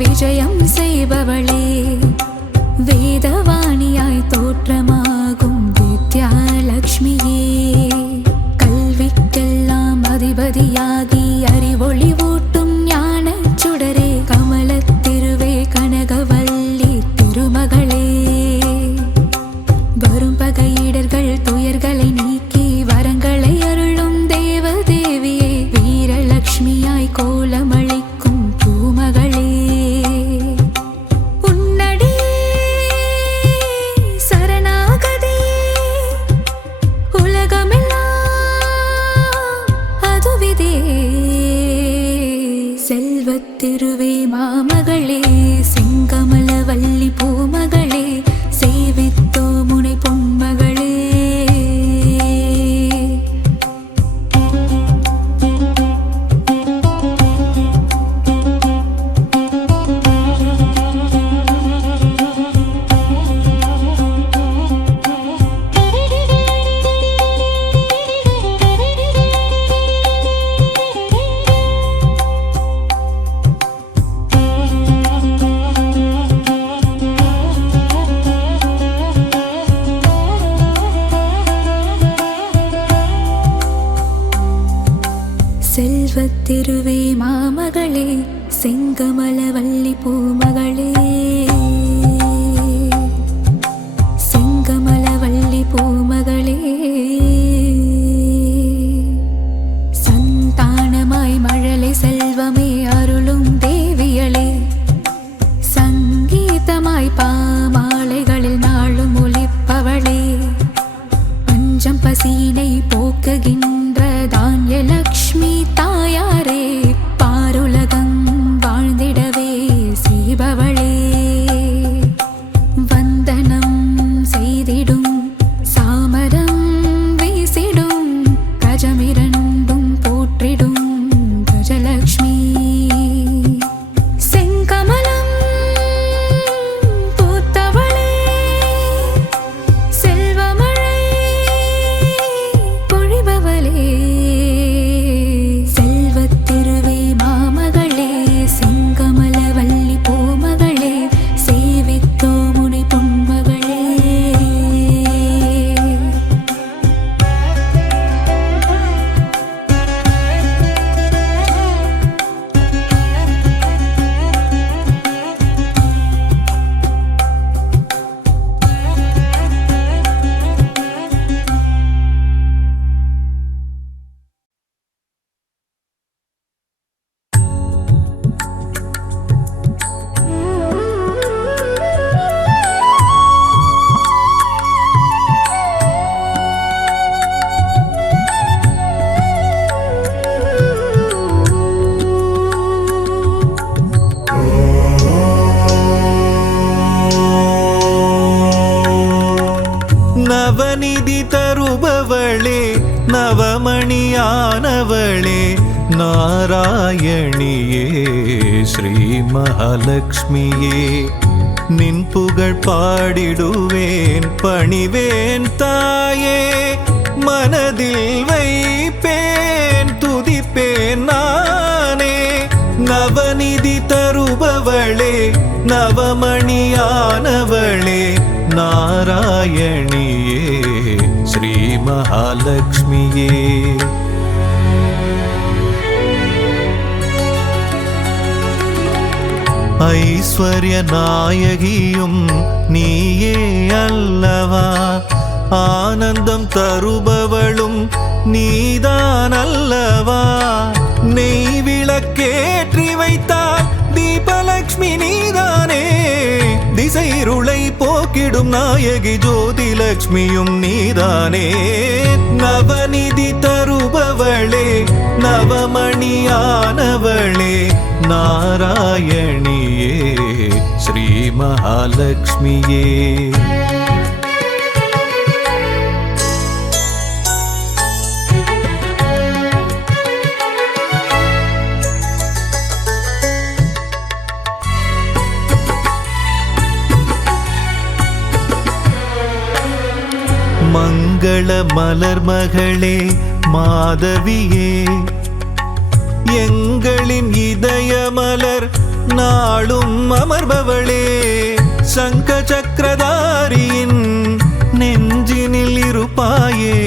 விஜயம் செய்பவளே, வேதவாணியாய் தோற்றமாகும் வித்யாலக்ஷ்மியே, கல்விக்கெல்லாம் அதிபதியாகி அறிவொளி ஊட்டும் ஞானச் சுடரே, கமலத்திருவே கனகவல்லி திருமகளே, வரும் பகையிடர்கள் துயர்களை நீக்கி வரங்களை அருளும் தேவதேவியே, வீரலக்ஷ்மியாய் கோலமளிக்கும் பூமகளே, உன்னடியே சரணாகதி உலகமெல்லாம் அதுவிதே, செல்வத்திருவே மாமகளே, செங்கமலவல்லி பூமகளே, சேவித்தோ முனை பொன்மகளே. செல்வத்திருவே மாமகளே, செங்கமலவல்லி பூமகளே, செங்கமலவல்லி பூமகளே, சந்தானமாய் மழலை செல்வமே அருளும் தேவியளே, சங்கீதமாய் பாமாலைகளில் நாளும் ஒலிப்பவளே, பஞ்சம் பசீனை போக்குகின்ற தான்யலக்ஷ்மி தாயாரே, பாருலகம் வாழ்ந்திடவே செய்பவளே, வந்தனம் செய்திடும் சாமரம் வீசிடும் கஜமிரண்டும் போற்றிடும் கஜலக்ஷ்மி, செங்கமலம் பூத்தவளே, செல்வமழை பொழிபவளே, செல்வத்திருவே மாமகளே, செங்கமலவல்லி பூமகளே, சேவித்தோ முனை பொன்மகளே. நவநிதி தருபவளே, நவமணியானவளே, நாராயணியே, ஸ்ரீ மகாலட்சுமியே, நின் புகழ் பாடிடுவேன் பணிவேன் தாயே, மனதில் வைப்பேன் துதிப்பேன் நானே, நவநிதி தருபவளே, நவமணியானவளே, நாராயணியே, ஸ்ரீ மகாலட்சுமியே. ஐஸ்வர்ய நாயகியும் நீயே அல்லவா, ஆனந்தம் தருபவளும் நீதான் அல்லவா, நெய் விளக்கேற்றி வைத்தால் தீபலக்ஷ்மி நீதானே, திசைருளை போக்கிடும் நாயகி ஜோதிலக்ஷ்மியும் நீதானே, நவநிதி தருபவளே, நவமணியானவளே, நாராயணியே, ஸ்ரீ மகாலட்சுமியே. மங்கள மலர் மகளே மாதவியே, எங்களின் இதய மலர் நாளும் அமர்பவளே சங்க சக்கரதாரியின் நெஞ்சினில் இருப்பாயே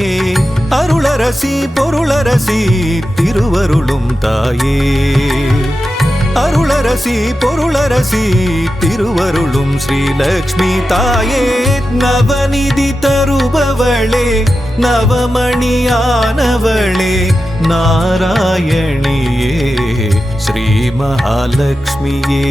அருளரசி பொருளரசி திருவருளும் தாயே அருளரசி பொருளரசி திருவருளும் ஸ்ரீலக்ஷ்மி தாயே நவநிதி தருபவளே நவமணியானவளே நாராயணியே ஸ்ரீ மகாலட்சுமியே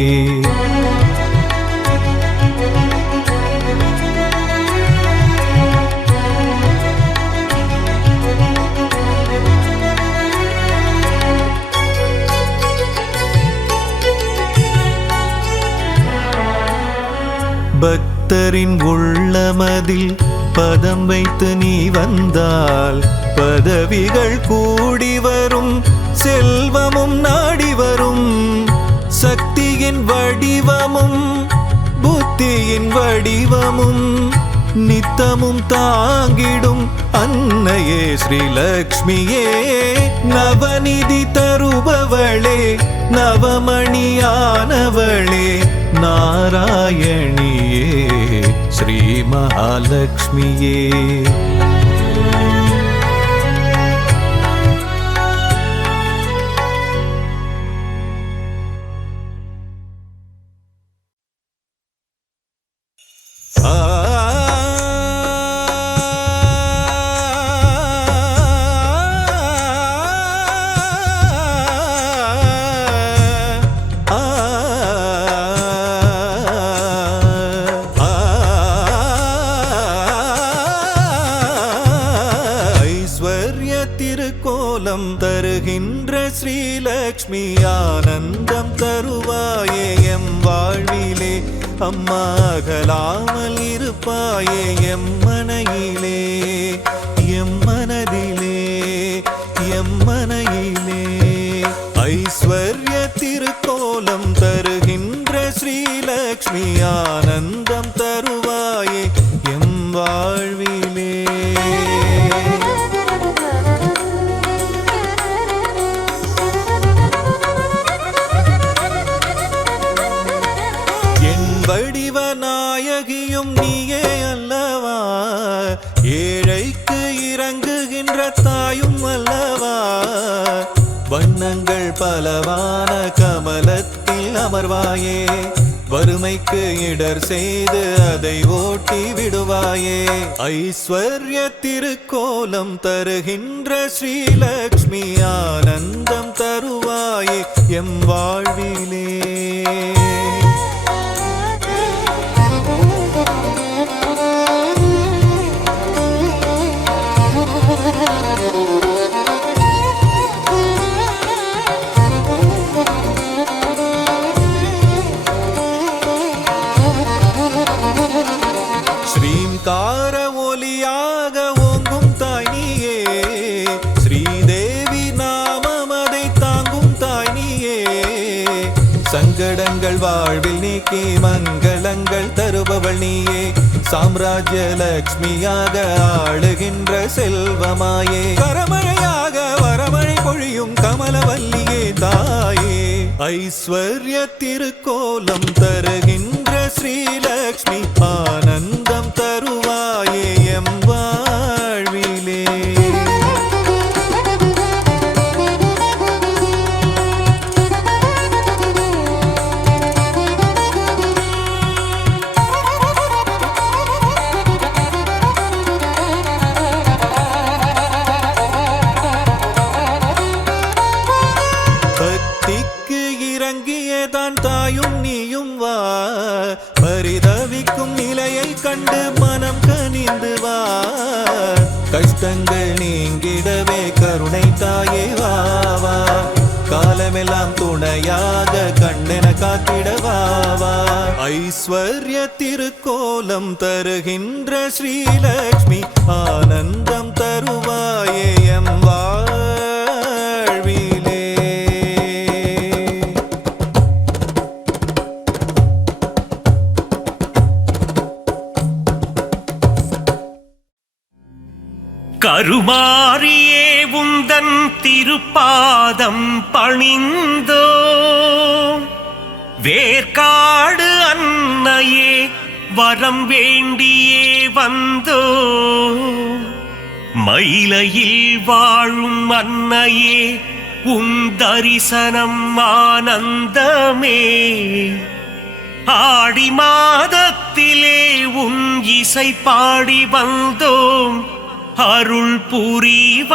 பக்தரின் உள்ளமதில் பதம் வைத்து நீ வந்தால் பதவிகள் கூடி வரும் செல்வமும் நாடி வரும் சக்தியின் வடிவமும் புத்தியின் வடிவமும் நித்தமும் தாங்கிடும் அன்னையே ஸ்ரீலக்ஷ்மியே நவநிதி தருபவளே நவமணியானவளே நாராயணியே ஸ்ரீ மகாலட்சுமியே திருக்கோலம் தருகின்ற ஸ்ரீலக்ஷ்மி ஆனந்தம் தருவாயே எம் வாழ்விலே அம்மா அகலாமல் இருப்பாயே எம் மனையிலே எம் மனதிலே எம் மனையிலே ஐஸ்வர்ய திருக்கோலம் தருகின்ற ஸ்ரீலக்ஷ்மி ஆனந்தம் தருவாயே எம் வாழ்விலே வடிவநாயகியும் நீயே அல்லவா ஏழைக்கு இறங்குகின்ற தாயும் அல்லவா வண்ணங்கள் பலவான கமலத்தில் அமர்வாயே வறுமைக்கு இடர் செய்து அதை ஓட்டி விடுவாயே ஐஸ்வர்ய திருக்கோலம் தருகின்ற ஸ்ரீலக்ஷ்மி ஆனந்தம் தருவாயே எம் வாழ்விலே ஸ்ரீங்கார ஒலியாக ஓங்கும் தாய் நீயே ஸ்ரீதேவி நாமம் அதை தாங்கும் தாய் நீயே சங்கடங்கள் வாழ்வில் நீக்கி மங்களங்கள் தருபவள் நீயே சாம்ராஜ்ய லக்ஷ்மியாக ஆளுகின்ற செல்வமாயே கரமழையாக வரமழை பொழியும் கமலவல்லியே தாயே ஐஸ்வர்ய திருக்கோலம் தருகின்ற ஸ்ரீலக்ஷ்மி ஆனந்தம் தருவாயே எம் வாழ்விலே பக்திக்கு இறங்கியதான் தாயும் நீயும் வா பரிதவிக்கும் நிலையை கண்டு மனம் கனிந்து வா கஷ்டங்கள் நீங்கிடவே கருணை தாயே வா வா காலமெல்லாம் துணையாக கண்ணென காத்திடவா வா ஐஸ்வர்ய திருக்கோலம் தருகின்ற ஸ்ரீலக்ஷ்மி ஆனந்தம் தருவாயே எம் வாழ்விலே கருமாரியே உந்தன் திருப்பாதம் பணிந்தோ வேர்க்காடு அன்னையே வரம் வேண்டியே வந்தோ மயிலையில் வாழும் அன்னையே உன் தரிசனம் ஆனந்தமே ஆடி மாதத்திலே உன் இசை பாடி வந்தோம் அருள் புரிவாயே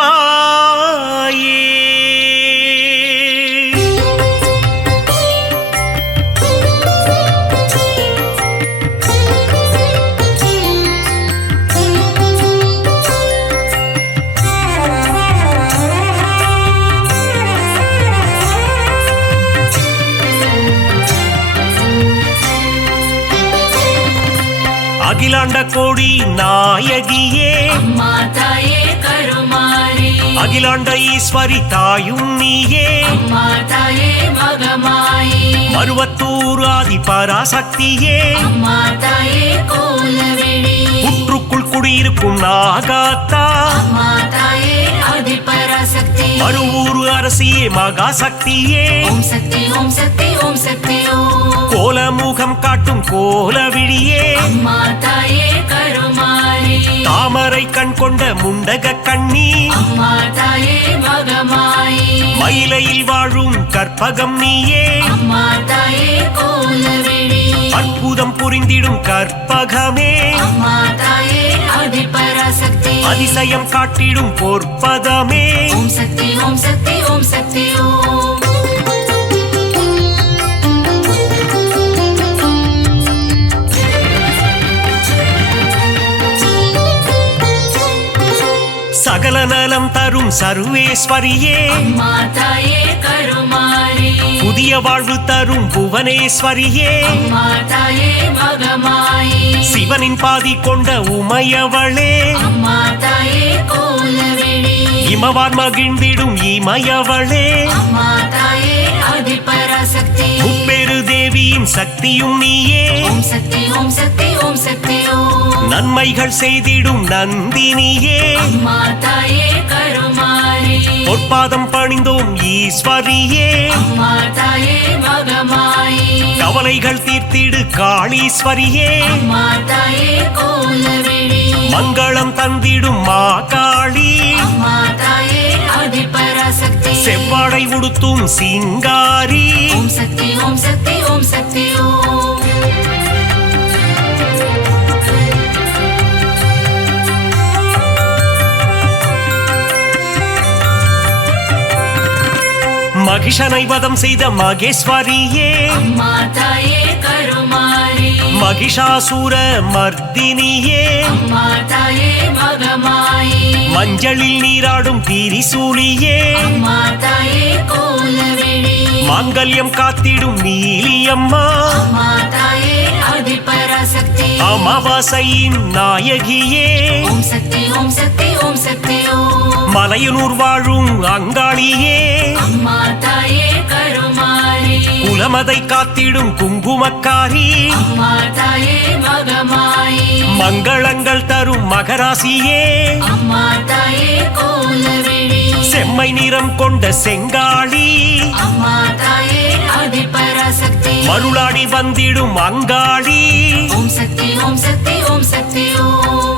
அகிலாண்ட கோடி நாயகியே அம்மா தாயே கருமாரி அகிலாண்ட ஈஸ்வரி தாயும் நீயே அம்மா தாயே மகமாயி மருவத்தூர் ஆதி பராசக்தியே அம்மா தாயே கோலவெளி புற்றுக்குள் குடியிருக்கும் நாகாத்தா அம்மா தாயே ஆதிபராசக்தி மருவூர் அரசியே மகாசக்தியே ஓம் சக்தி ஓம் சக்தி ஓம் சக்தி ஓம் கோலமுகம் காட்டும் கோலவிழியே அம்மா தாயே கருமாரி தாமரை கண் கொண்ட முண்டக கண்ணி அம்மா தாயே மகமாயி மயிலையில் வாழும் கற்பகம் நீயே அம்மா தாயே கோலவெளி அற்புதம் புரிந்திடும் கற்பகமே அம்மா தாயே ஆதிபராசக்தி அதிசயம் காட்டிடும் பொற்பதமே ஓம் சக்தி ஓம் சக்தி ஓம் சக்தி ஓம் சகல நலம் தரும் சர்வேஸ்வரியே அம்மா தாயே கருமாரி புதிய வாழ்வு தரும் புவனேஸ்வரியே அம்மா தாயே மகமாயி சிவனின் பாதி கொண்ட உமையவளே அம்மா தாயே கோலவெளி இமவார் மகிழ்ந்திடும் இமயவளே அம்மா தாயே ஆதிபராசக்தி முப்பெரு தேவியின் சக்தியும் நீயே ஓம் சக்தி ஓம் சக்தி ஓம் சக்தி ஓம் நன்மைகள் செய்திடும் நந்தினியே அம்மா தாயே கருமாரி பொற்பாதம் பணிந்தோம் ஈஸ்வரியே அம்மா தாயே மகமாயி கவலைகள் தீர்த்திடு காளீஸ்வரியே அம்மா தாயே கோலவெளி மங்களம் தந்திடும் மாகாளி அம்மா தாயே ஆதிபராசக்தி செவ்வாடை உடுத்தும் சிங்காரி ஓம் சக்தி ஓம் சக்தி ஓம் சக்தி ஓம் மகிஷனை வதம் செய்த மகேஸ்வரியே அம்மா தாயே கருமாரி மகிஷாசூர மர்தினியே அம்மா தாயே மகமாயி மஞ்சளில் நீராடும் திரிசூலியே அம்மா தாயே கோலவெளி மாங்கல்யம் காத்திடும் நீலியம்மா அம்மா தாயே ஆதிபராசக்தி அமாவாசையின் நாயகியே ஓம் சக்தி ஓம் சக்தி ஓம் சக்தி ஓம் மலையனூர் வாழும் அங்காளியே அம்மா தாயே கருமாரி குலமதை காத்திடும் குங்குமக்காரி அம்மா தாயே மகமாயி மங்களங்கள் தரும் மகராசியே அம்மா தாயே கோலவெளி செம்மை நிறம் கொண்ட செங்காளி அம்மா தாயே ஆதிபராசக்தி மருளாடி வந்திடும் அங்காளி ஓம் சக்தி ஓம் சக்தி ஓம் சக்தி ஓம்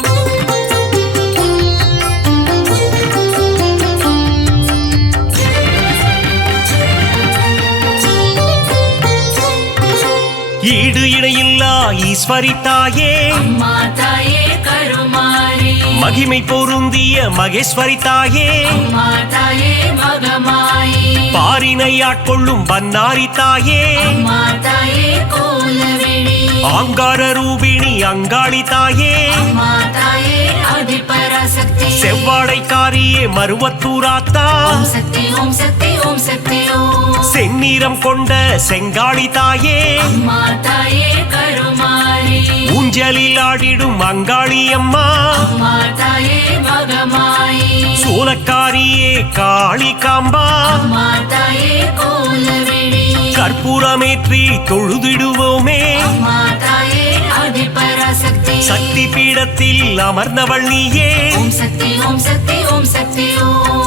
ஈடு இணையில்லா ஈஸ்வரி தாயே அம்மா தாயே கருமாரி மகிமை பொருந்திய மகேஸ்வரி தாயே அம்மா தாயே மகமாயி பாரினை ஆட்கொள்ளும் பன்னாரி தாயே அம்மா தாயே கோலவெளி ஆங்கார ரூபிணி அங்காளி தாயே அம்மா தாயே ஆதிபராசக்தி செவ்வாடைக்காரியே மருவத்தூராத்தா ஓம் சக்தி ஓம் சக்தி ஓம் சக்தி ஓம் செந்நிறம் கொண்ட செங்காளி தாயே அம்மா தாயே கருமாரி ஊஞ்சலில் ஆடிடும் அங்காளி அம்மா அம்மா தாயே மகமாயி சூலக்காரியே காளி காம்பா அம்மா தாயே கோலவெளி கற்பூரமேற்றி தொழுதிடுவோமே அம்மா தாயே ஆதிபராசக்தி சக்தி பீடத்தில் அமர்ந்தவள் நீயே ஓம் சக்தி ஓம் சக்தி ஓம் சக்தி ஓம்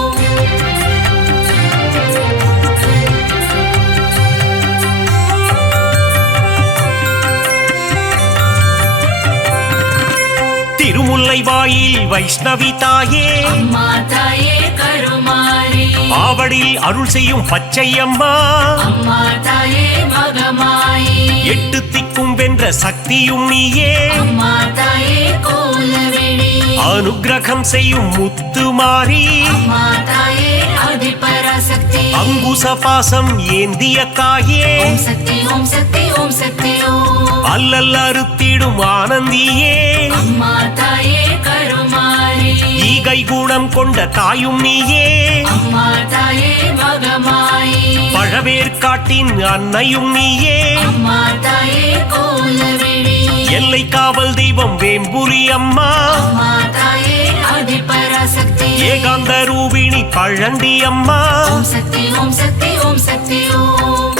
நுழைவாயில் வைஷ்ணவி தாயே அம்மா தாயே கருமாரி ஆவடில் அருள் செய்யும் பச்சையம்மா அம்மா தாயே மகமாயி எட்டு திக்கும் வென்ற சக்தியும் நீயே அம்மா தாயே கோலவேணி அனுக்கிரகம் செய்யும் முத்துமாரி அம்மா தாயே அதிபராசக்தி அங்குச பாசம் ஏந்திய தாயே ஓம் சக்தி ஓம் சக்தி ஓம் சக்தி ஓம் அல்லல் அறுத்திடும் ஆனந்தியே அம்மா தாயே கருமாரி ஈகை குணம் கொண்ட தாயும் நீயே அம்மா தாயே மகமாயி பழவேற்காட்டின் அன்னையும் நீயே அம்மா தாயே கோலவேணி எல்லை காவல் தெய்வம் வேம்புலி அம்மா அம்மா தாயே அதிபராசக்தி ஏகாந்த ரூபிணி பழண்டி அம்மா ஓம் சக்தி ஓம் சக்தி ஓம் சக்தி ஓம்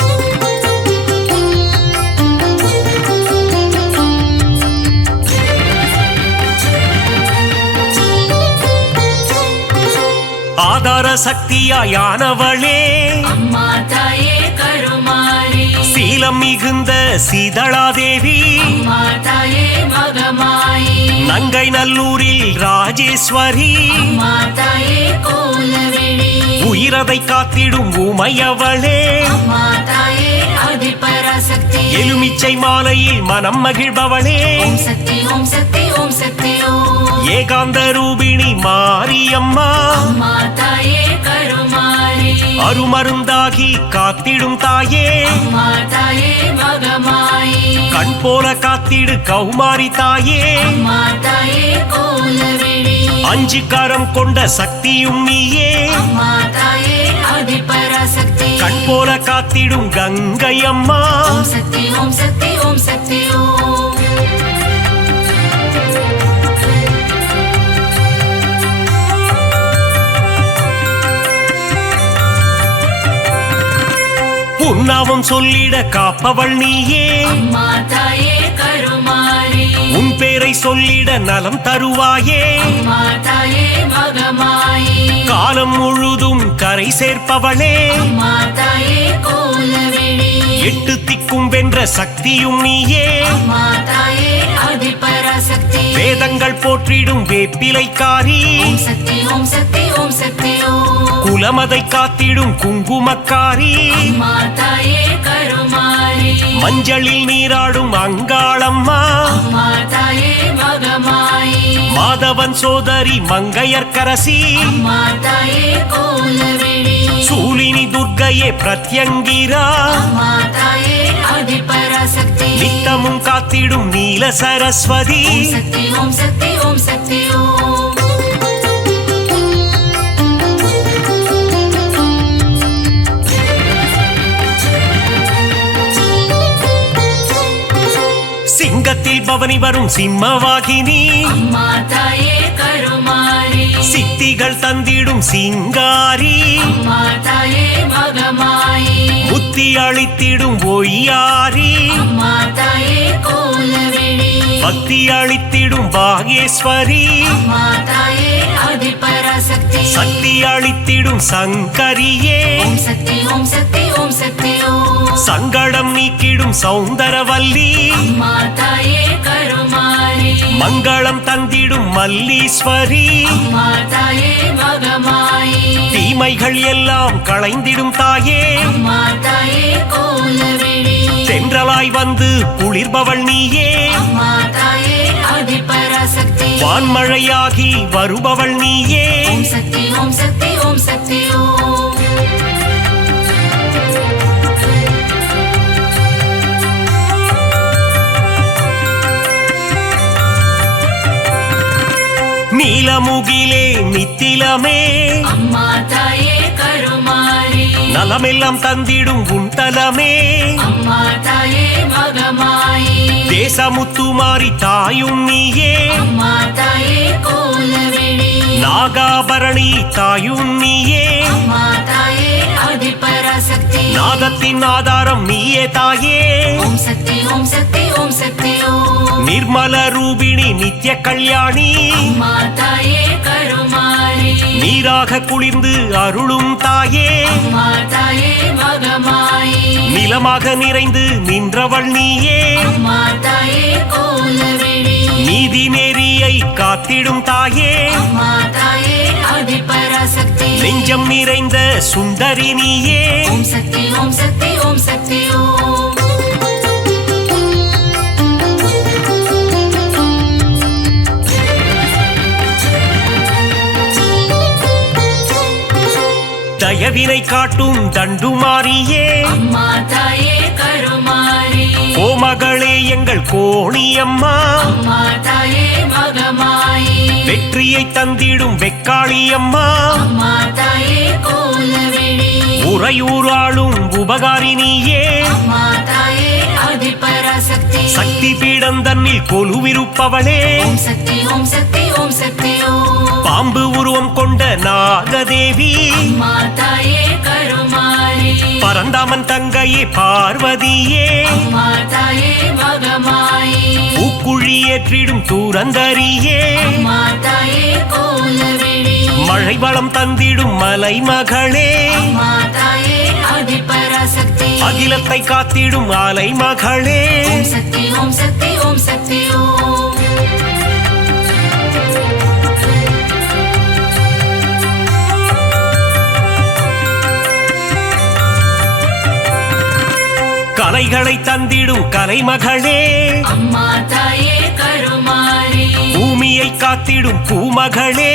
ஆதார சக்தியாயானவளே அம்மா தாயே கருமாரி சீலம் மிகுந்த சீதளாதேவி அம்மா தாயே மகமாயி நங்கை நல்லூரில் ராஜேஸ்வரி அம்மா தாயே கோலவேணி உயிரதை காத்திடும் உமையவளே அம்மா தாயே அதிபராசக்தி எலுமிச்சை மாலையில் மனம் மகிழ்பவளே ஓம் சக்தி ஓம் சக்தி ஓம் சக்தி ஓம் ஏகாந்த ரூபிணி மாரியம்மா அம்மா தாயே கருமாரி அருமருந்தாகி காத்திடும் தாயே அம்மா தாயே மகமாயி கண் போல காத்திடு கௌமாரி தாயே அம்மா தாயே கோலவேணி அஞ்சு கரம் கொண்ட சக்தியும் நீயே அம்மா தாயே அதிபராசக்தி கண் போல காத்திடும் கங்கை அம்மா ஓம் சக்தி ஓம் சக்தி ஓம் சக்தி ஓம் உன்னாவும் சொல்லிட காப்பவள் நீயே அம்மா தாயே கருமாரி உன் பேரை சொல்லிட நலம் தருவாயே அம்மா தாயே மகமாயி காலம் முழுதும் கரை சேர்ப்பவளே அம்மா தாயே கோலவேணி எட்டு திக்கும் வென்ற சக்தியும் நீயே அம்மா தாயே அதிபராசக்தி வேதங்கள் போற்றிடும் வேப்பிலைக்காரி ஓம் சக்தி ஓம் சக்தி ஓம் சக்தி ஓம் குலமதை காத்திடும் குங்குமக்காரி அம்மா தாயே கருமாரி மஞ்சளில் நீராடும் அங்காளம்மா அம்மா தாயே மகமாயி மாதவன் சோதரி மங்கையர்க்கரசி அம்மா தாயே கோலவேணி சூலினி துர்க்கையே பிரத்யங்கிரா அம்மா தாயே அதிபராசக்தி நித்தமும் காத்திடும் நீல சரஸ்வதி ஓம் சக்தி ஓம் சக்தி ஓம் சக்தி ஓம் சிங்கத்தில் பவனி வரும் சிம்மவாகினி அம்மா தாயே கருமாரி சித்திகள் தந்திடும் சிங்காரி அம்மா தாயே மகமாயி புத்தி அளித்திடும் ஒய்யாரி அம்மா தாயே கோலவேணி பக்தி அளித்திடும் பாகேஸ்வரி அம்மா தாயே அதிபராசக்தி சக்தி அளித்திடும் சங்கரியே ஓம் சக்தி ஓம் சக்தி ஓம் சக்தி ஓம் சங்கடம் நீக்கிடும் சௌந்தரவல்லி அம்மா தாயே கருமாரி மங்களம் தந்திடும் மல்லீஸ்வரி அம்மா தாயே மகமாயி தீமைகள் எல்லாம் களைந்திடும் தாயே அம்மா தாயே கோலவேணி தென்றலாய் வந்து குளிர்பவள் நீயே அம்மா தாயே அதிபராசக்தி வான்மழையாகி வருபவள் நீயே ஓம் சக்தி ஓம் சக்தி ஓம் சக்தி ஓம் நீலமுகிலே நித்திலமே அம்மா தாயே கருமாரி நலமெல்லாம் தந்திடும் உன் தலமே அம்மா தாயே மகமாயி தேசமுத்துமாரி தாயும் நீயே அம்மா தாயே கோலவேணி நாகாபரணி தாயும் நீயே அம்மா தாயே அதிபராசக்தி நாதத்தின் ஆதாரம் நீயே தாயே ஓம் சக்தி ஓம் சக்தி ஓம் சக்தி ஓம் நிர்மல ரூபிணி நித்ய கல்யாணி அம்மா தாயே கருமாரி நீ நீராக குளிர்ந்து அருளும் தாயே அம்மா தாயே மகமாயி நிலமாக நிறைந்து நின்றவள் நீயே அம்மா தாயே கோலவிழி நீதி நெறியை காத்திடும் தாயே அம்மா தாயே ஆதிபராசக்தி நெஞ்சம் நிறைந்த சுந்தரி நீயே ஓம் சக்தி ஓம் சக்தி ஓம் சக்தி ஓம் தயவினை காட்டும் தண்டுமாரியே அம்மா தாயே கருமாரி கோமகளே எங்கள் கோணியம்மா அம்மா தாயே மகமாயி வெற்றியை தந்திடும் வெக்காளியம்மா அம்மா தாயே கோலவிழி உறையூராளும் உபகாரினியே அம்மா தாயே ஆதிபராசக்தி சக்தி பீடம் தன்னில் கொலுவிருப்பவளே ஓம் சக்தி ஓம் சக்தி ஓம் சக்தி ஓம் பாம்பு உருவம் கொண்ட நாகதேவி அம்மா தாயே கருமாரி பரந்தாமன் தங்கையே பார்வதியே அம்மா தாயே மகமாயி பூக்குழி ஏற்றிடும் தூரந்தரியே அம்மா தாயே கோலவிழி மழை வளம் தந்திடும் மலை மகளே அம்மா தாயே ஆதிபராசக்தி அகிலத்தை காத்திடும் அலை மகளே ஓம் சக்தி ஓம் சக்தி ஓம் சக்தி ஓம் கலைகளை தந்திடும் கலைமகளே அம்மா தாயே கருமாரி பூமியை காத்திடும் பூமகளே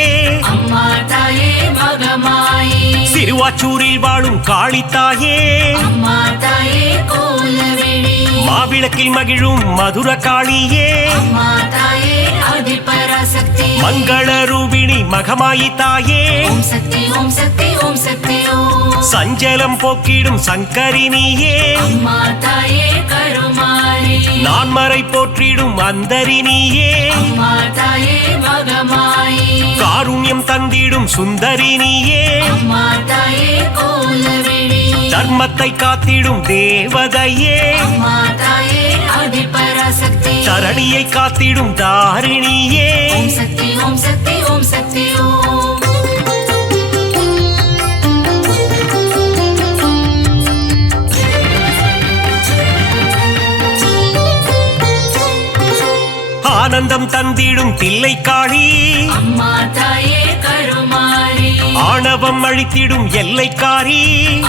அம்மா தாயே மகமாயி சிறுவாச்சூரில் வாழும் காளித்தாயே அம்மா தாயே கோலவிழி மாவிளக்கில் மகிழும் மதுர காளியே அம்மா தாயே ஆதிபராசக்தி மங்கள ரூபிணி மகமாயி தாயே ஓம் சக்தி ஓம் சக்தி ஓம் சக்தி ஓம் சஞ்சலம் போக்கிடும் சங்கரினியே அம்மா தாயே கருமாரி நான்மறை போற்றிடும் அந்தரினியே அம்மா தாயே மகமாயி காருண்யம் தந்திடும் சுந்தரினியே அம்மா தாயே கோலவிழி தர்மத்தை காத்திடும் தேவதையே அம்மா தாயே ஆதிபராசக்தி தரணியை காத்திடும் தாரிணியே ஓம் சக்தி ஓம் சக்தி ஓம் சக்தி ஓம் ஆனந்தம் தந்திடும் தில்லைக்காளி அம்மா தாயே கருமாரி ஆணவம் அழித்திடும் எல்லைக்காரி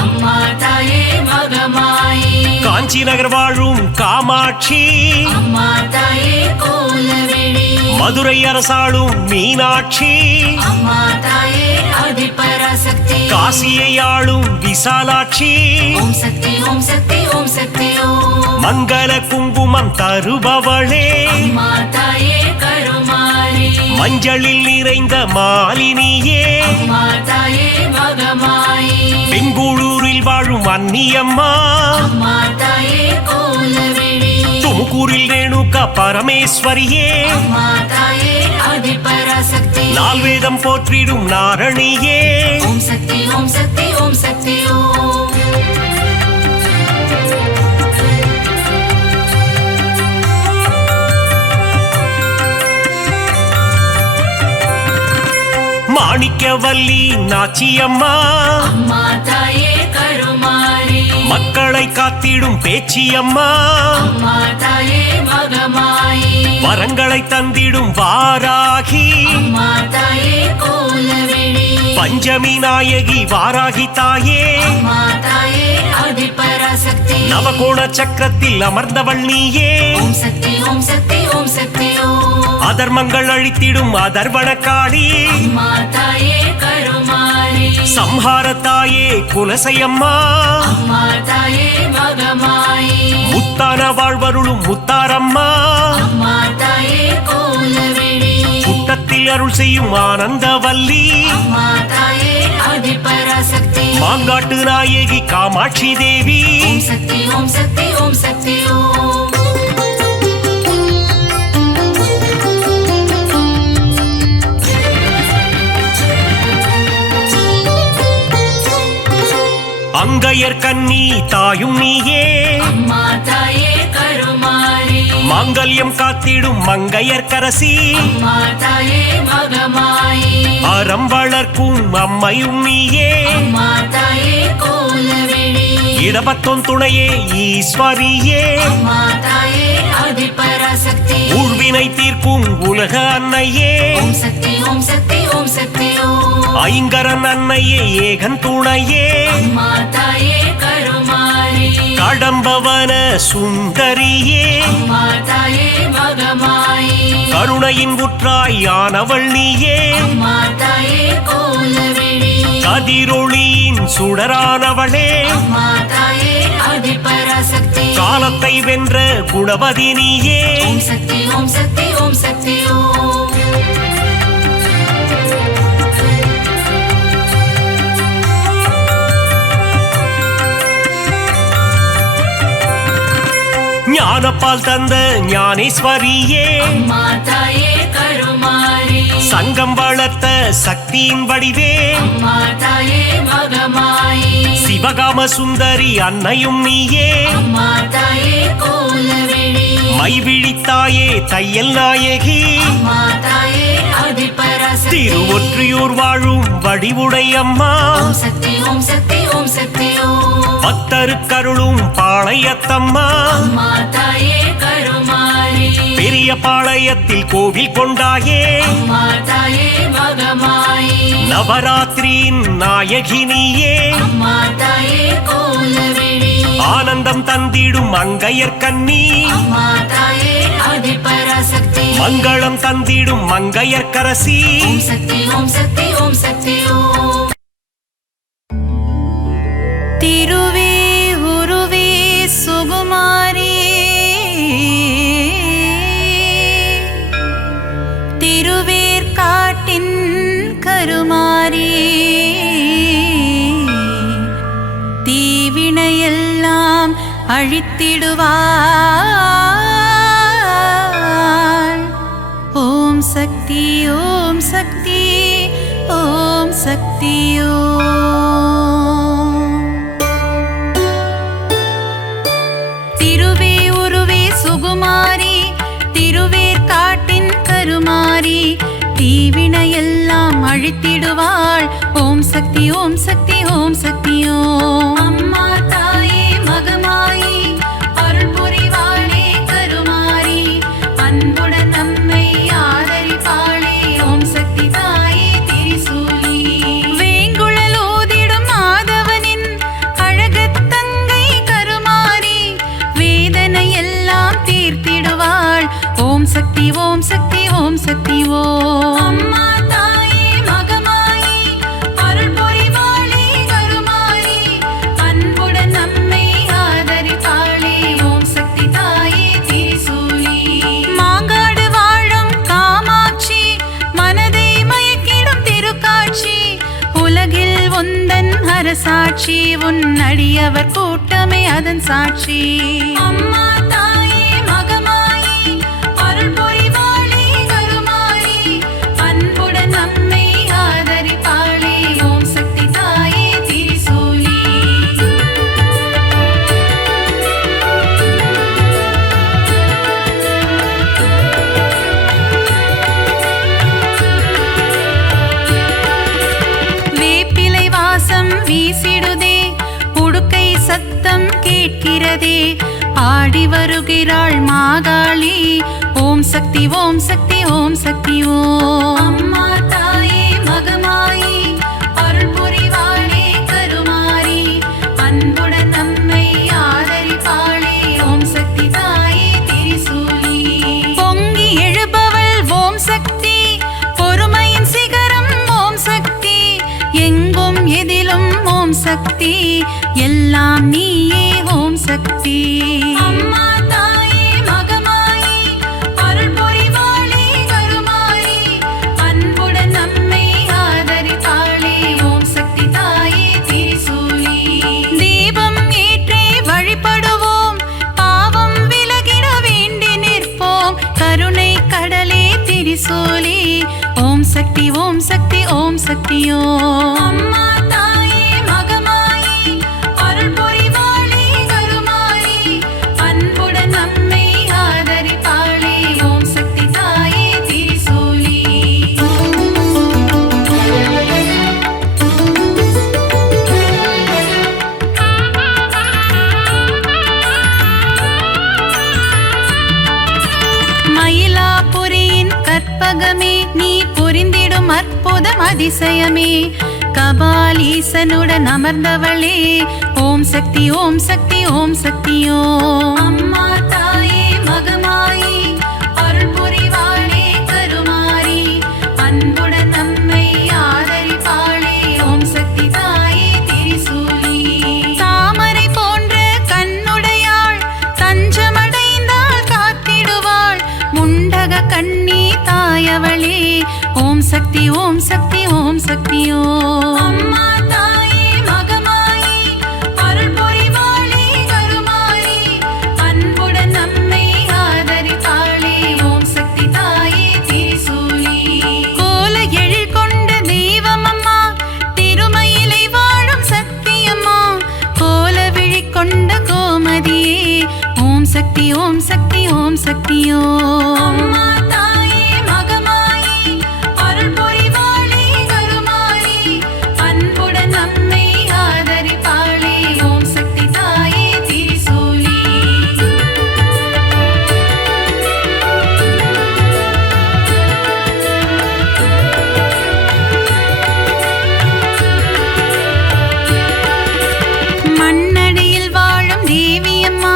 அம்மா தாயே மகமாயி காஞ்சி நகர் வாழும் காமாட்சி அம்மா தாயே கோலவிழி மதுரை அரசாளும் மீனாட்சி அம்மா தாயே ஆதிபராசக்தி காசியை ஆளும் விசாலாட்சி ஓம் சக்தி ஓம் சக்தி ஓம் சக்தி ஓம் மங்கள குங்குமம் தருபவளே அம்மா தாயே கருமாரி மஞ்சளில் நிறைந்த மாலினியே அம்மா தாயே மகமாயி பெங்களூரில் வாழும் அன்னியம்மா அம்மா தாயே கோலவிழி துமுக்கூரில் ரேணுகா பரமேஸ்வரியே அம்மா தாயே ஆதிபராசக்தி நால்வேதம் போற்றிடும் நாரணியே ஓம் சக்தி ஓம் சக்தி ஓம் சக்தி ஓம் மாணிக்கவல்லி நாச்சியம்மா அம்மா தாயே கருமாரி மக்களை காத்திடும் பேச்சியம்மா அம்மா தாயே மகமாயி வரங்களை தந்திடும் வாராகி அம்மா தாயே கோலவிழி பஞ்சமி நாயகி வாராகி தாயே அம்மா தாயே ஆதிபராசக்தி நவகோண சக்கரத்தில் அமர்ந்தவள் நீயே ஓம் சக்தி ஓம் சக்தி ஓம் சக்தி ஓம் அதர்மங்கள் அழித்திடும் அதர்வன காளி அம்மா தாயே கருமாரி சம்ஹார தாயே குலசையம்மா அம்மா தாயே மகமாயி முத்தான வாழ்வருளும் முத்தாரம்மா அம்மா தாயே கோலவிழி புட்டத்தில் அருள் செய்யும் ஆனந்தவல்லி அம்மா தாயே ஆதிபராசக்தி மாங்காட்டு நாயகி காமாட்சி தேவி ஓம் சக்தி ஓம் சக்தி ஓம் சக்தி ஓம் அங்கையர் கண்ணி தாயும் நீயே அம்மா தாயே கருமாரி மாங்கல்யம் காத்திடும் மங்கையர்க்கரசி அம்மா தாயே மகமாயி அறம் வளர்க்கும் அம்மையும் நீயே அம்மா தாயே கோலவிழி இடபத்தோன் துணையே ஈஸ்வரியே அம்மா தாயே ஆதிபராசக்தி ஊழ்வினை தீர்க்கும் உலக அன்னையே ஓம் சக்தி ஓம் சக்தி ஓம் சக்தி ஓம் ஐங்கரன் அன்னையே ஏகன் துணையே அம்மா தாயே கருமாரி கடம்பவன சுந்தரியே அம்மா தாயே மகமாயி கருணையின் உற்றாய் ஆனவள் நீயே அம்மா தாயே கோலவிழி கதிரொளியின் சுடரானவளே அம்மா தாயே ஆதிபராசக்தி காலத்தை வென்ற குணவதி நீயே ஓம் சக்தி ஓம் சக்தி ஓம் சக்தி ஓம் ஞானப்பால் தந்த ஞானேஸ்வரியே அம்மா தாயே கருமாரி சங்கம் வளர்த்த சக்தியின் வடிவே அம்மா தாயே மகமாயி சிவகாம சுந்தரி அன்னையும் நீயே அம்மா தாயே கோலவிழி மைவிழித்தாயே தையல் நாயகி அம்மா தாயே ஆதிபராசக்தி திருவொற்றியூர் வாழும் வடிவுடை அம்மா ஓம் சக்தி ஓம் சக்தி ஓம் சக்தி ஓம் பக்தருக்கருளும் பாளையத்தம்மா அம்மா தாயே கருமாரி பெரிய பாளையத்தில் கோவில் கொண்டாயே அம்மா தாயே மகமாயி நவராத்திரியின் நாயகினியே அம்மா தாயே கோலவிழி ஆனந்தம் தந்திடும் மங்கையர்க்கன்னி அம்மா தாயே ஆதிபராசக்தி மங்களம் தந்திடும் மங்கையர்க்கரசி ஓம் சக்தி ஓம் சக்தி ஓம் சக்தி ஓம் திருவே உருவே சுகுமாரி திருவேற்காட்டின் கருமாரி தீவினையெல்லாம் அழித்திடுவாள் ஓம் சக்தி ஓம் சக்தி ஓம் சக்தி ஓம் திருவே உருவே சுகுமாரி திருவேற்காட்டின் கருமாரி தீவினையெல்லாம் அழித்திடுவாள் ஓம் சக்தி ஓம் சக்தி ஓம் சக்தி ஓம் அம்மா தாயே மகமாயி அருள் புரிவாளே கருமாரி அன்புடன் நம்மை ஆதரிப்பாளே ஓம் சக்தி தாயே திரிசூலி வேங்குழல் ஊதிடும் மாதவனின் அழகத்தங்கை கருமாரி வேதனை எல்லாம் தீர்த்திடுவாள் ஓம் சக்தி ஓம் சக்தி ஓம் சக்தி ஓம் அம்மா தாயே மகமாயி அருள் புரிவாளே கருமாரி அன்புடன் நம்மை ஆதரிப்பாளே ஓம் சக்தி தாயே திரிசூலி மாங்காடு வாழும் காமாட்சி மனதை மயக்கிடும் திருக்காட்சி உலகில் உந்தன் அரசாட்சி உன் அடியவர் கூட்டமே அதன் சாட்சி அம்மா தாயே மகமாயி அருள் புரிவாளே கருமாரி அன்புடன் நம்மை ஆதரிப்பாளே ஓம் சக்தி தாயே திரிசூலி வேப்பிலை வாசம் வீசிடுதே உடுக்கை சத்தம் கேட்கிறதே ஆடி வருகிறாள் மாகாளி ஓம் சக்தி ஓம் சக்தி ஓம் சக்தி ஓம் அம்மா தாயே மகமாயி அருள் புரிவாளே கருமாரி அன்புடன் நம்மை ஆதரிப்பாளே ஓம் சக்தி தாயே திரிசூலி பொங்கி எழுபவள் ஓம் சக்தி பொறுமையின் சிகரம் ஓம் சக்தி எங்கும் எதிலும் ஓம் சக்தி எல்லாம் நீயே ஓம் சக்தி அம்மா தாயே மகமாயி அருள் புரிவாளே கருமாரி அன்புடன் நம்மை ஆதரிப்பாளே ஓம் சக்தி தாயே திரிசூலி தீபம் ஏற்றி வழிபடுவோம் பாவம் விலகிட வேண்டி நிற்போம் கருணை கடலே திரிசூலி ஓம் சக்தி ஓம் சக்தி ஓம் சக்தி ஓம் அம்மா தாயே மகமாயி அருள் புரிவாளே கருமாரி அன்புடன் நம்மை ஆதரிப்பாளே அதிசயமே கபாலீசனுடன் அமர்ந்தவளே ஓம் சக்தி ஓம் சக்தி ஓம் சக்தியோ அம்மா தாயே மகமாயி அருள் புரிவாளே கருமாரி அன்புடன் நம்மை ஆதரிப்பாளே ஓம் சக்தி தாயே திரிசூலி தாமரை போன்ற கண்ணுடையாள் தஞ்சமடைந்தாள் காத்திடுவாள் முண்டக கண்ணி தாயவளே ஓம் சக்தி ஓம் சக்தி ஓம் சக்தியோ அம்மா தாயே மகமாயி அருள் புரிவாளே கருமாரி அன்புடன் நம்மை ஆதரிப்பாளே ஓம் சக்தி தாயே திரிசூலி கோல எழில் கொண்ட தெய்வமம்மா திருமயிலை வாழும் சக்தியம்மா கோல விழி கொண்ட கோமதியே ஓம் சக்தி ஓம் சக்தி ஓம் சக்தியோ அம்மா தாயே மகமாயி அருள் புரிவாளே கருமாரி அன்புடன் நம்மை ஆதரிப்பாளே ஓம் சக்தி தாயே திரிசூலி மண்ணடியில் வாழும் தேவியம்மா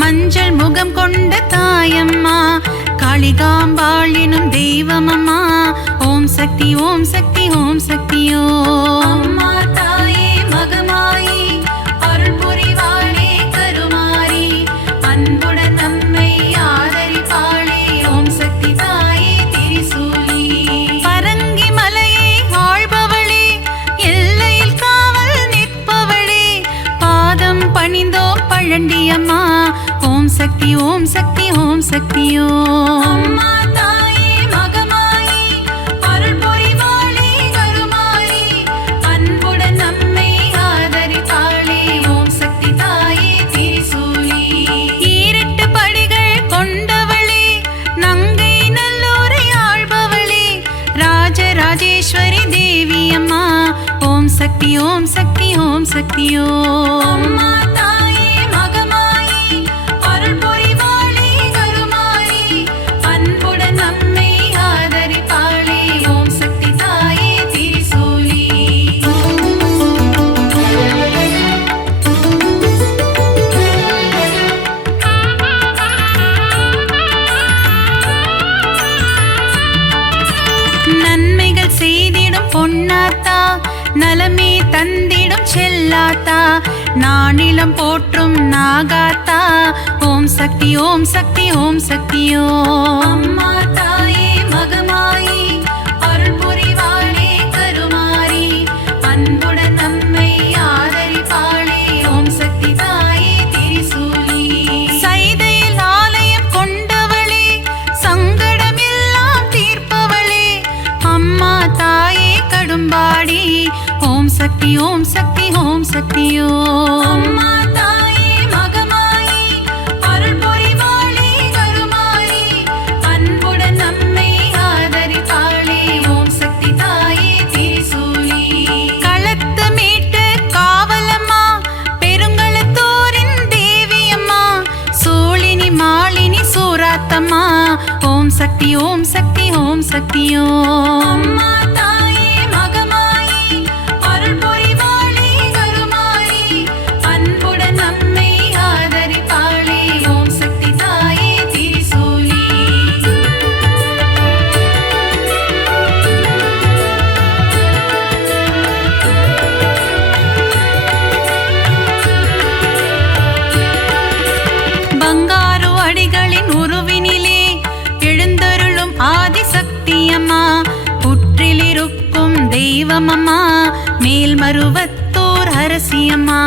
மஞ்சள் முகம் கொண்ட தாயம்மா காளிகாம்பாள் எனும் தெய்வமம்மா ஓம் சக்தி ஓம் சக்தி ஓம் சக்தியோ அம்மா தாயே மகமாயி அருள் புரிவாளே கருமாரி அன்புடன் நம்மை ஆதரிப்பாளே ஓம் சக்தி தாயே திரிசூலி பரங்கி மலையை ஆள்பவளே எல்லையில் காவல் நிற்பவளே பாதம் பணிந்தோம் பழண்டியம்மா ஓம் சக்தி ஓம் சக்தி ஓம் சக்தியோ அம்மா தாயே மகமாயி அருள் புரிவாளே கருமாரி அன்புடன் நம்மை ஆதரிப்பாளே ஓம் சக்தி தாயே திரிசூலி ஈரெட்டு படிகள் கொண்டவளே நங்கை நல்லூரை ஆள்பவளே ராஜராஜேஸ்வரி தேவியம்மா ஓம் சக்தி ஓம் சக்தி ஓம் சக்தியோ அம்மா தாயே மகமாயி அருள் புரிவாளே கருமாரி அன்புடன் நம்மை ஆதரிப்பாளே ஓம் சக்தி தாயே திரிசூலி நன்மைகள் செய்திடும் பொன்னாத்தா நலமே தந்திடும் செல்லாத்தா நானிலம் போற்றும் நாகாத்தா ஓம் சக்தி ஓம் சக்தி ஓம் சக்தியோ அம்மா தாயே மகமாயி அருள் புரிவாளே கருமாரி அன்புடன் நம்மை ஆதரிப்பாளே ஓம் சக்தி தாயே திரிசூலி சைதையில் ஆலயம் கொண்டவளே சங்கடமெல்லாம் தீர்ப்பவளே அம்மா தாயே கடும்பாடி ஓம் சக்தி ஓம் சக்தி ஓம் சக்தியோ அம்மா தாயே மகமாயி அருள் புரிவாளே கருமாரி அன்புடன் நம்மை ஆதரிப்பாளே ஓம் சக்தி தாயே திரிசூலி களத்து மீட்டு காவலம்மா பெருங்களத்தூரின் தேவியம்மா சூழினி மாலினி சூராத்தம்மா ஓம் சக்தி ஓம் சக்தி ஓம் சக்தியோ அம்மா தாயே மகமாயி அருள் புரிவாளே கருமாரி அன்புடன் நம்மை ஆதரிப்பாளே ஓம் சக்தி தாயே திரிசூலி பங்காரு அடிகளின் உருவினிலே எழுந்தருளும் ஆதிசக்தியம்மா புற்றிலிருக்கும் தெய்வமம்மா மேல்மருவத்தூர் அரசியம்மா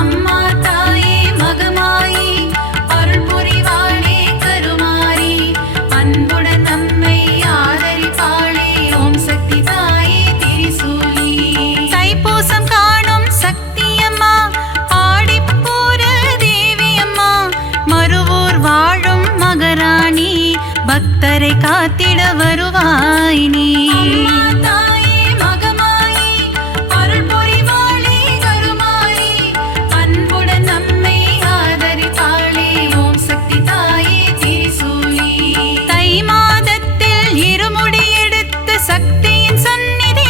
அம்மா தாயே மகமாயி அருள் புரிவாளே கருமாரி அன்புடன் நம்மை ஆதரிப்பாளே ஓம் சக்தி தாயே திரிசூலி தைப்பூசம் காணும் சக்தியம்மா ஆடிப்பூர தேவியம்மா மருவூர் வாழும் மகராணி பக்தரை காத்திட வருவாய் நீ அம்மா தாயே மகமாயி அருள் புரிவாளே கருமாரி அன்புடன் நம்மை ஆதரிப்பாளே ஓம் சக்தி தாயே திரிசூலி தை மாதத்தில் இருமுடி எடுத்து சக்தியின் சந்நிதி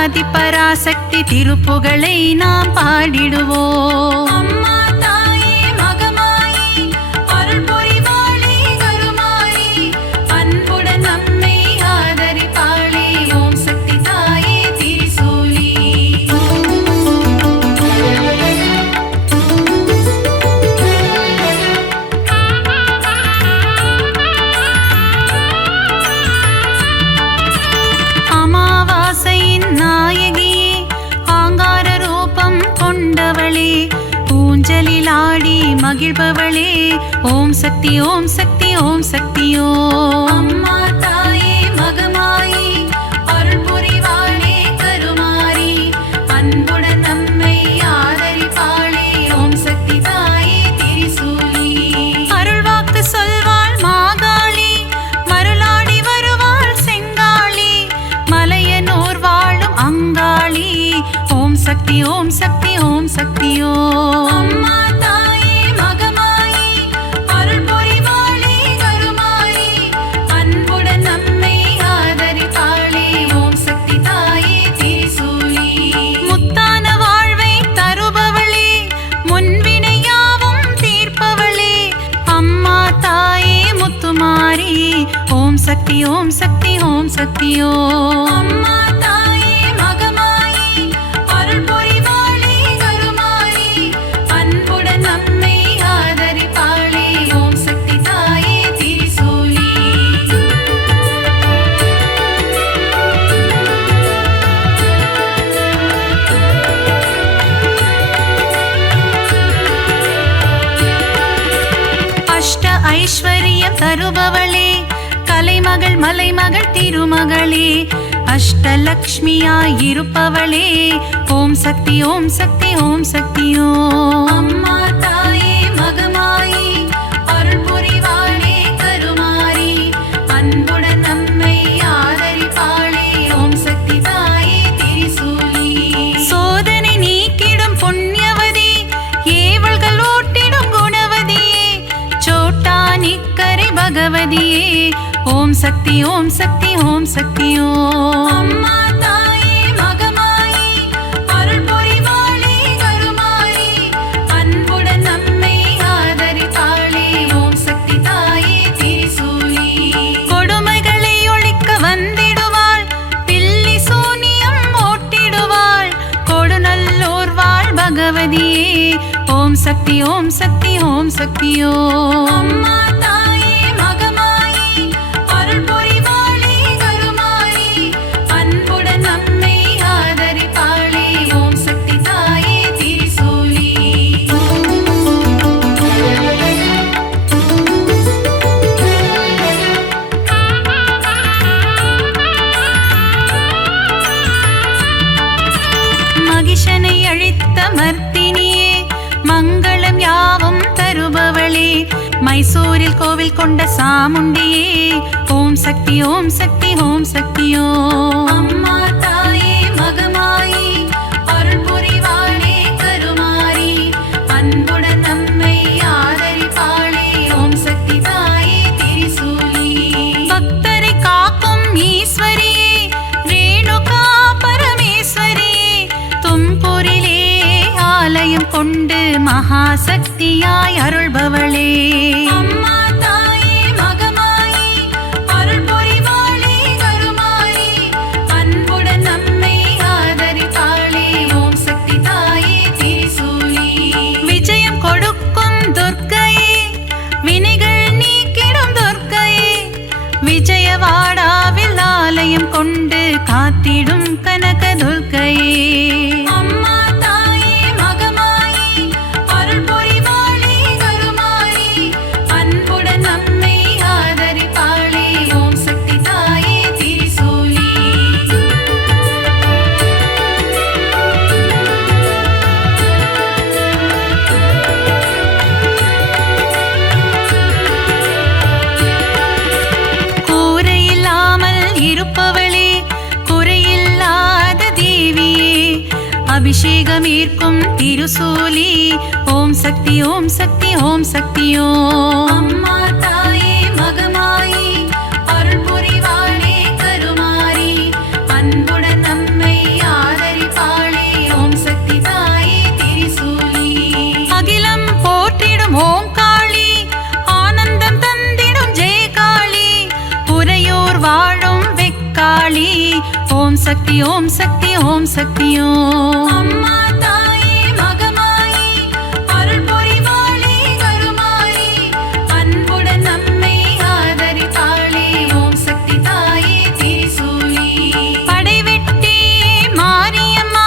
ஆதி பராசக்தி திருப்புகழை நாம் பாடிடுவோம். அம்மா தாயே மகமாயி அருள் புரிவாளே கருமாரி அன்புடன் நம்மை ஆதரிப்பாளே ஓம் சக்தி தாயே திரிசூலி. அமாவாசையின் நாயகியே ஆங்கார ரூபம் கொண்டவளே ஊஞ்சலில் ஆடி மகிழ்பவளே ஓம் சக்தி ஓம் சக்தி ஓம் சக்தியோ. அம்மா தாயே மகமாயி அருள் புரிவாளே கருமாரி அன்புடன் நம்மை ஆதரிப்பாளே ஓம் சக்தி தாயே திரிசூலி. அருள்வாக்கு சொல்வாள் மாகாளி மருளாடி வருவாள் செங்காளி மலையனூர் வாழும் அங்காளி ஓம் சக்தி ஓம் சக்தி ஓம் சக்தியோ. அம்மா தாயே மகமாயி அருள் புரிவாளே கருமாரி அன்புடன் நம்மை ஆதரிப்பாளே ஓம் சக்தி தாயே திரிசூலி. முத்தான வாழ்வை தருபவளே முன்வினையாவும் தீர்ப்பவளே அம்மா தாயே முத்துமாரி ஓம் சக்தி ஓம் சக்தி ஓம் சக்தியோ. அம்மா தாயே மகமாயி அருள் புரிவாளே கருமாரி அன்புடன் நம்மை ஆதரிப்பாளே ஓம் சக்தி தாயே திரிசூலி. அஷ்ட ஐஸ்வர்யம் தருபவளே கலைமகள் மலைமகள் திருமகளே அஷ்டலக்ஷ்மியாய் இருப்பவளே ஓம் சக்தி ஓம் சக்தி ஓம் சக்தியோ. அம்மா தாயே மகமாயி அருள் புரிவாளே கருமாரி அன்புடன் நம்மை ஆதரிப்பாளே ஓம் சக்தி தாயே திரிசூலி. சோதனை நீக்கிடும் புண்ணியவதி ஏவல்கள் ஓட்டிடும் குணவதியே சோட்டா நிக்கரை பகவதியே ஓம் சக்தி ஓம் சக்தி ஓம் சக்தியோ. அம்மா தாயே மகமாயி அருள் புரிவாளே கருமாரி அன்புடன் நம்மை ஆதரிப்பாளே ஓம் சக்தி தாயே திரிசூலி. கொடுமைகளை ஒழிக்க வந்திடுவாள் பில்லி சூனியம் ஓட்டிடுவாள் கொடுநல்லூர் வாழ் பகவதியே ஓம் சக்தி ஓம் சக்தி ஓம் சக்தியோ. அம்மா தாயே மகமாயி அருள் புரிவாளே கருமாரி அன்புடன் நம்மை ஆதரிப்பாளே ஓம் சக்தி தாயே திரிசூலி. மகிஷனை அழித்த மர்த்தினியே மங்களம் யாவும் தருபவளே மைசூரில் கோவில் கொண்ட சாமுண்டியே ஓம் சக்தி ஓம் சக்தி ஓம் சக்தியோ. அம்மா தாயே மகமாயி அருள் புரிவாளே கருமாரி அன்புடன் நம்மை ஆதரிப்பாளே ஓம் சக்தி தாயே திரிசூலி. பக்தரை காக்கும் ஈஸ்வரியே ரேணுகா பரமேஸ்வரியே தும்பூரிலே ஆலயம் கொண்டு மகாசக்தியாய் அருள்பவளே. அம்மா தாயே மகமாயி அருள் புரிவாளே கருமாரி அன்புடன் நம்மை ஆதரிப்பாளே ஓம் சக்தி தாயே திரிசூலி. விஜயம் கொடுக்கும் துர்க்கையே வினைகள் நீக்கிடும் துர்க்கையே விஜயவாடாவில் ஆலயம் கொண்டு காத்திடும் கனக துர்க்கையே. அம்மா தாயே மகமாயி அருள் புரிவாளே கருமாரி அன்புடன் நம்மை ஆதரிப்பாளே ஓம் சக்தி தாயே திரிசூலி. கூரையில்லாமல் இருப்பவளே குறையில்லாத தேவியே அபிஷேகம் ஈர்க்கும் திருசூலி ஓம் சக்தி ஓம் சக்தி ஓம் சக்தியோ. அம்மா தாயே மகமாயி அருள் புரிவாளே கருமாரி அன்புடன் நம்மை ஓம் சக்தி ஓம் சக்தி ஓம் சக்தி ஓம். அம்மா தாயே மகமாயி அருள் பொறிவாளி கருமாரி அன்புடன் நம்மை ஆதரித்தாளே ஓம் சக்தி தாயே திரிசூலி. படைவெட்டி மாரியம்மா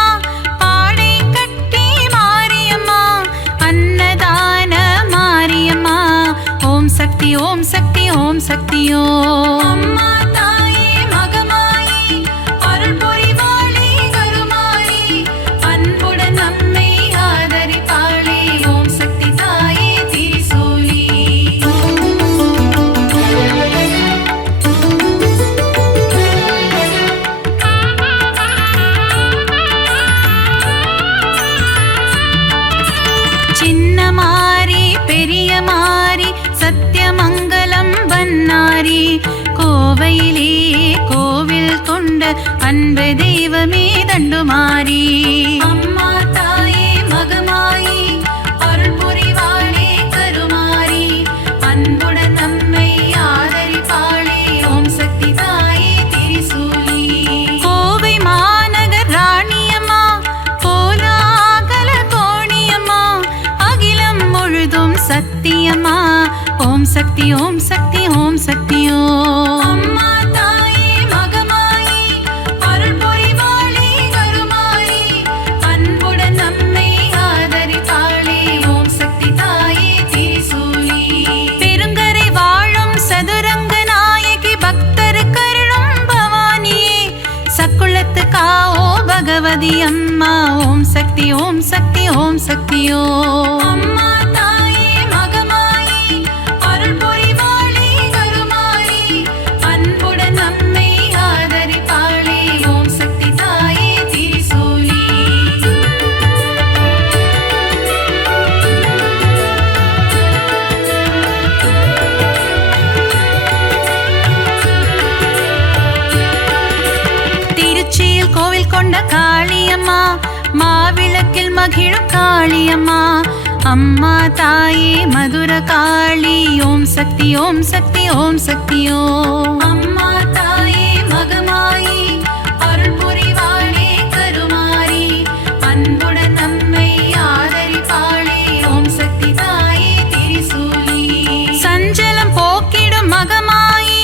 பாடை கட்டி மாரியம்மா அன்னதான மாரியம்மா ஓம் சக்தி ஓம் சக்தி ஓம் சக்தி ஓம். அம்மா தாயே மகமாயி அருள் பொறிவாளி கருமாரி அன்புடன் நம்மை ஆதரித்தாளே ஓம் சக்தி தாயே திரிசூலி. சின்ன மாரி பெரிய மாரி சத்தியமங்கலம் வன்னாரி கோவையிலே கோவில் கொண்ட அன்பு தெய்வமே தண்டுமாரி. அம்மா தாயே மகமாயி அருள் புரிவாளே கருமாரி அன்புடன் நம்மை ஆதரிப்பாளே ஓம் சக்தி தாயே திரிசூலி. கோவை மாநகர் ராணியம்மா கோலாகல கோணியம்மா அகிலம் முழுதும் சத்தியம்மா ஓம் சக்தி ஓம் சக்தி ஓம் சக்தி ஓம். அம்மா தாயே மகமாயி அருள் புரிவாளே கருமாரி அன்புடன் நம்மை ஆதரிப்பாளே ஓம் சக்தி தாயே திரிசூலி. பெருங்கரை வாழும் சதுரங்க நாயகி பக்தர் கருளும் பவானியே சக்குளத்து காவோ பகவதி அம்மா ஓம் சக்தி ஓம் சக்தி ஓம் சக்தி ஓம். அம்மா தாயே மகமாயி அருள் புரிவாளே கருமாரி அன்புடன் நம்மை ஆதரிப்பாளே ஓம் சக்தி தாயே திரிசூலி. திருச்சியில் கோவில் கொண்ட காளியம்மா மாவிளக்கில் மகிழும் காளியம்மா அம்மா தாயே மதுர காளி ஓம் சக்தி ஓம் சக்தி ஓம் சக்தி ஓம். அம்மா தாயே மகமாயி அருள் புரிவாளே கருமாரி அன்புடன் நம்மை ஆதரிப்பாளே ஓம் சக்தி தாயே திரிசூலி. சஞ்சலம் போக்கிடும் மகமாயி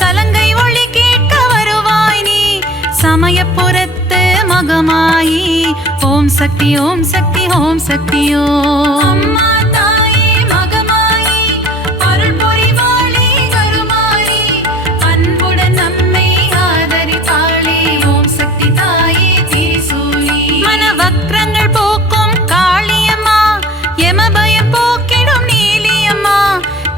சலங்கை ஒளி கேட்க வருவாய் நீ சமயப்புறத்து மகமாயி ஓம் சக்தி ஓம் சக்தி ஓம் சக்தி ஓம். அம்மா தாயே மகமாயி அருள் புரிவாளே கருமாரி அன்புடன் நம்மை ஆதரிப்பாளே ஓம் சக்தி தாயே திரிசூலி. மனவக்ரங்கள் போக்கும் காளியம்மா யமபயம் போக்கிடும் நீலியம்மா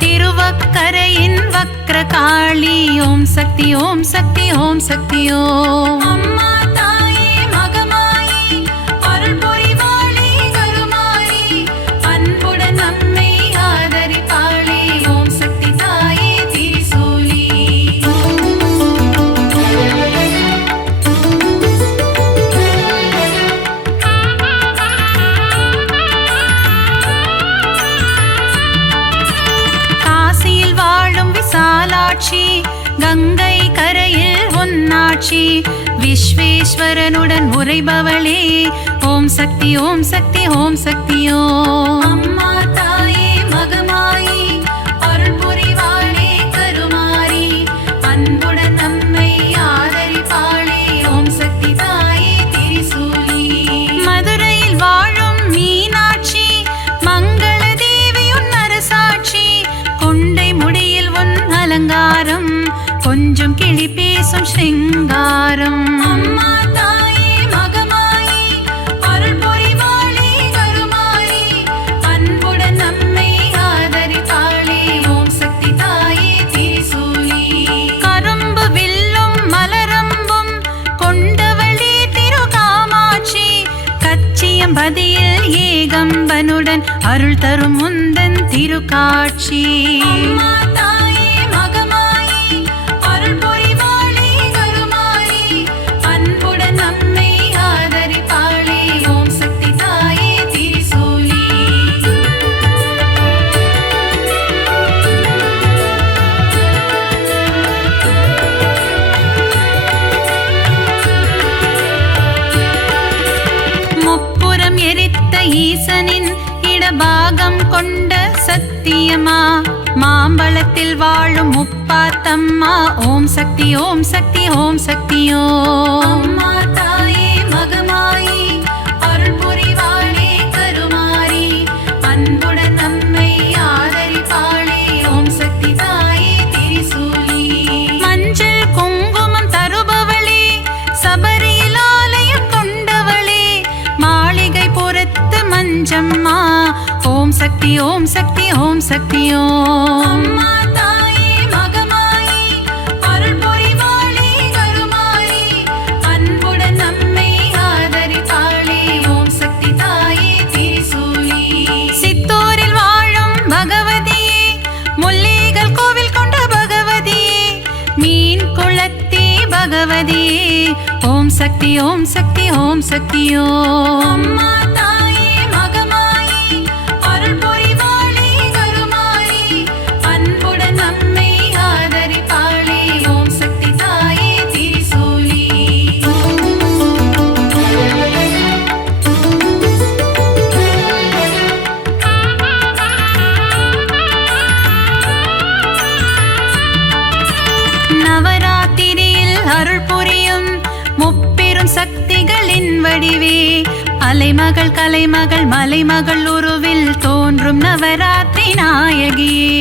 திருவக்கரையின் வக்ர காளி ஓம் சக்தி ஓம் சக்தி ஓம் சக்தி ஓம். அம்மா தாயே மகமாயி அருள் புரிவாளே கருமாரி அன்புடன் நம்மை ஆதரிப்பாளே ஓம் சக்தி தாயே திரிசூலி. காசியில் வாழும் விசாலாட்சி கங்கை கரையில் ஒன்னாட்சி விஸ்வேஸ்வரனுடன் உரைபவளே ஓம் சக்தி ஓம் சக்தி ஓம் சக்தி ஓம். அம்மா தாயே மகமாயி அருள் புரிவாளே கருமாரி அன்புடன் நம்மை ஆதரிப்பாளே ஓம் சக்தி தாயே திரிசூலி. மதுரையில் வாழும் மீனாட்சி மங்கள தேவியுன் அரசாட்சி கொண்டை முடியில் உன் அலங்காரம் கொஞ்சம் கிளி பேசும் ஸ்ருங்காரம். அம்மா தாயே மகமாயி அருள் புரிவாளே கருமாரி அன்புடன் நம்மை ஆதரிப்பாளே ஓம் சக்தி தாயே திரிசூலி. கரும்பு வில்லும் மலரம்பும் கொண்டவளே திருகாமாட்சி கச்சியம்பதியில் ஏகம்பனுடன் அருள் தரும் முந்தன் திருக்காட்சி. அம்மா தாயே மகமாயி அருள் புரிவாளே கருமாரி அன்புடன் நம்மை ஆதரிப்பாளே ஓம் சக்தி தாயே திரிசூலி. ஈசனின் இடபாகம் கொண்ட சத்தியமா மாம்பழத்தில் வாழும் முப்பாத்தம்மா ஓம் சக்தி ஓம் சக்தி ஓம் சக்தியோ அம்மா தாயே மகமாயி அருள் புரிவாளே கருமாரி அன்புடன் நம்மை ஆதரிப்பாளே ஓம் சக்தி தாயே திரிசூலி மஞ்சள் குங்குமம் தருபவளே சபரியில் ஆலயம் கொண்டவளே மாளிகை புறத்து மஞ்சம்மா ஓம் சக்தி ஓம் சக்தி ஓம் சக்தியோ அம்மா தாயே மகமாயி அருள் புரிவாளே கருமாரி அன்புடன் நம்மை ஆதரிப்பாளே ஓம் சக்தி தாயே திரிசூலி சித்தூரில் வாழும் பகவதியே முல்லைகள் கோவில் கொண்ட பகவதியே மீன் குளத்தி பகவதியே ஓம் சக்தி ஓம் சக்தி ஓம் சக்தியோ அம்மா தாயே மகமாயி அருள் புரிவாளே கருமாரி அன்புடன் நம்மை ஆதரிப்பாளே ஓம் சக்தி தாயே திரிசூலி நவராத்திரியில் அருள் புரியும் முப்பெரும் சக்திகளின் வடிவே அலைமகள் கலைமகள் மலைமகள் உருவில் தோன்றும் நவராத்திரி நாயகியே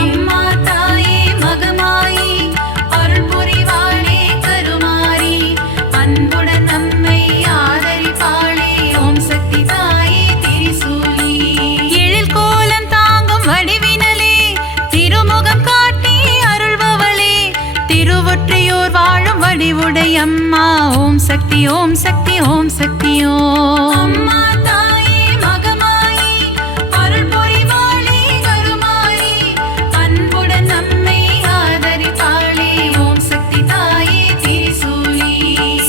அம்மா தாயே மகமாயி அருள் புரிவாளே கருமாரி அன்புடன் நம்மை ஆதரிப்பாளே ஓம் சக்தி தாயே திரிசூலி எழில் கோலம் தாங்கும் வடிவினலே திருமுகம் காட்டி அருள்பவளே திருவொற்றியூர் வாழும் வடிவுடையம்மா ஓம் சக்தி ஓம் சக்தி ஓம் சக்தியோ அம்மா தாயே மகமாயி அருள் புரிவாளே கருமாரி அன்புடன் நம்மை ஆதரிப்பாளே ஓம் சக்தி தாயே திரிசூலி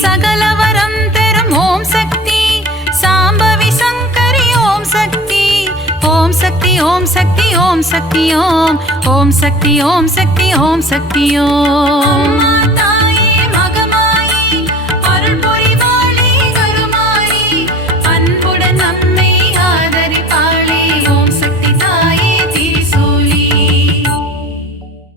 சகலவரம் தரும் ஓம் சக்தி சாம்பவி சங்கரி ஓம் சக்தி ஓம் சக்தி ஓம் சக்தி ஓம் சக்தி ஓம் ஓம் சக்தி ஓம் சக்தி ஓம் சக்தியோ அம்மா